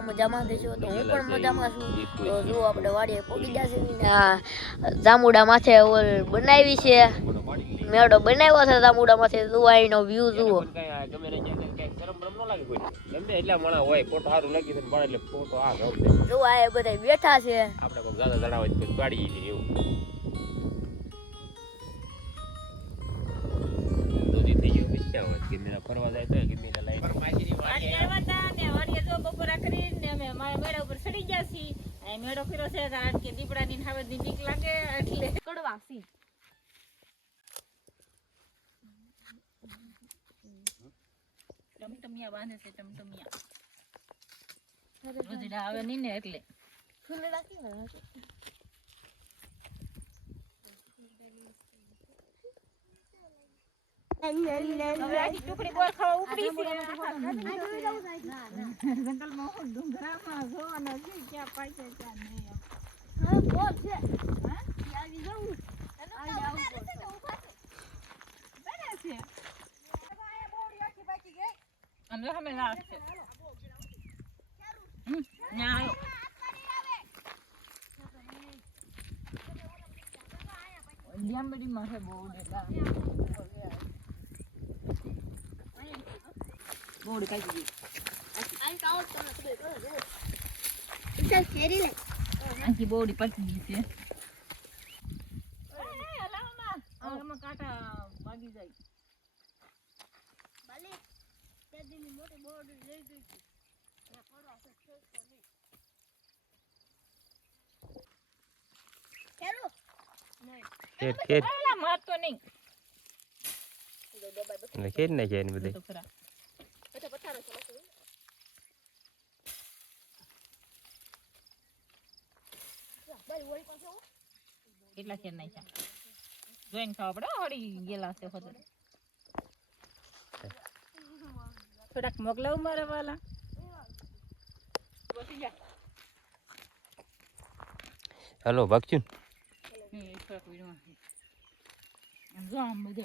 મજામાં દેશો તો હું પણ મજામાં છું. તો જો આપણે વાડીએ પોગી જશે આ જામુડા માથે ઓલ બનાવી છે. મેળો બનાવ્યો છે જામુડા માથે લુવાઈનો વ્યૂ જુઓ. છે આ બધા બેઠા છે. આપણે કોઈ દાદા જણાવે પાડી એવું. દૂધી થઈ ગયું કે મેરા ફરવા જાય તો કે મેરા લાઈન આજે આવ્યા તા ને વાડીએ જો બપોરા કરીને અમે મારા મેળા ઉપર ચડી ગયા છીએ અહીં મેળો ફેરો છે કારણ કે દીપડાની હવે હાવજની લાગે એટલે. કડવા સી. ટમટમિયા બાંધે છે ટમટમિયા. હવે નહીં ને એટલે. ફૂલડા આખી ટુકડી બોર ખાવા ઉપડી છે. જંગલમાં હું ડુંગરામાં જો અને હજી ક્યાં પાછે છે છે બહુ બોડી કાઢી ગઈ આખી બોડી પચી ગઈ છે. કાંટા વાગી જાય ખેડ ખેડ પેલા મારતો નહીં ખેડ નાખે એની બધી તો ખરા કેટલા ખેર નાખ્યા જોઈને ખાવા પડે હળી ગયેલા છે હોતે થોડાક મોકલાવું મારા વાલા. હેલો હમ, થોડાક આમ જો આમ બધે.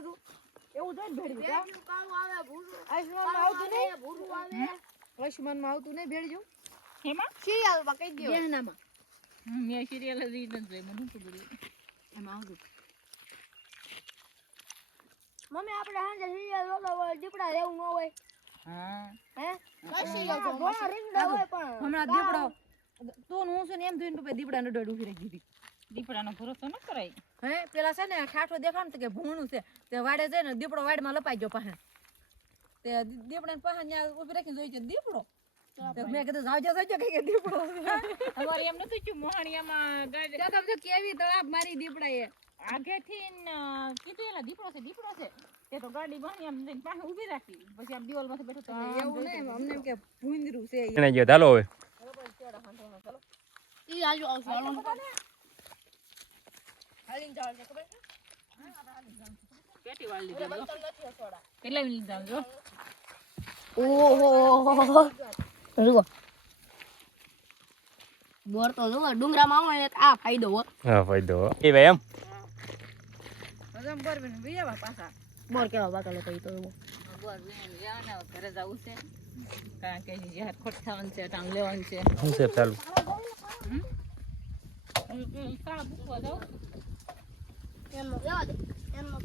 જો એવું થાય ભેળ્યું કા? આયુષ્માનમાં આવતું નહીં? આયુષ્માનમાં આવતું નહીં ભેળજો હેમાં એનામાં મેં સિરિયલ જ નથી જોઈ મને શું ખબર એમાં આવતું મમ્મી આપણે સાંજે સિરિયલ ઓલો દીપડા રહેવું ન હોય. હા. હે? ઘોડા રીંગણા હોય પણ હમણાં દીપડો તું હું છું ને એમ થઈને પપ્પા દીપડાનો ડોડ ઊભી રાખી ગઈ દીપડાનો ભરોસો ન કરાય. હે પેલા છે ને ઠાઠો દેખાણ તો કે ભૂણું છે. તે વાડે જાય ને દીપડો વાડમાં લપાઈ ગયો પાસે તે દીપડાને પાસે ત્યાં ઊભી રાખીને જોઈ છે દીપડો. મેં કીધું જાવજો જાવજો કઈ કે દીપડો અમારે એમ નતું થયું મોહાણીયામાં ગાડી કેવી તળાપ મારી દીપડા એ આગેથી ન કીધું એલા દીપડો છે દીપડો છે. તે તો ગાડી બની આમ પાસે ઊભી રાખી. પછી આમ દિવાલમાંથી બેઠો તો એવું નહીં અમને એમ કે ભૂંદરું છે એને ગયો ચાલો હવે. ઈ આજુ આવશે હાલો પેટી વાળી લીધી કેટલા મિનિટ જો ઓહો. જુઓ બોર તો જુઓ ડુંગરામાં આવો એટલે આ ફાયદો હો. હા ફાયદો એ ભાઈ એમ? હજમ પરવીને વિયાવા પાછા. બોર કેવા બાકા લોકો તો જુઓ. બસ વેણ જવાના ઘરે જવું છે. કારણ કે ખોટ થવાનું છે ટાંગ લેવાનું છે. શું છે ચાલુ? જાઉં એમનો જવા દે. એમનો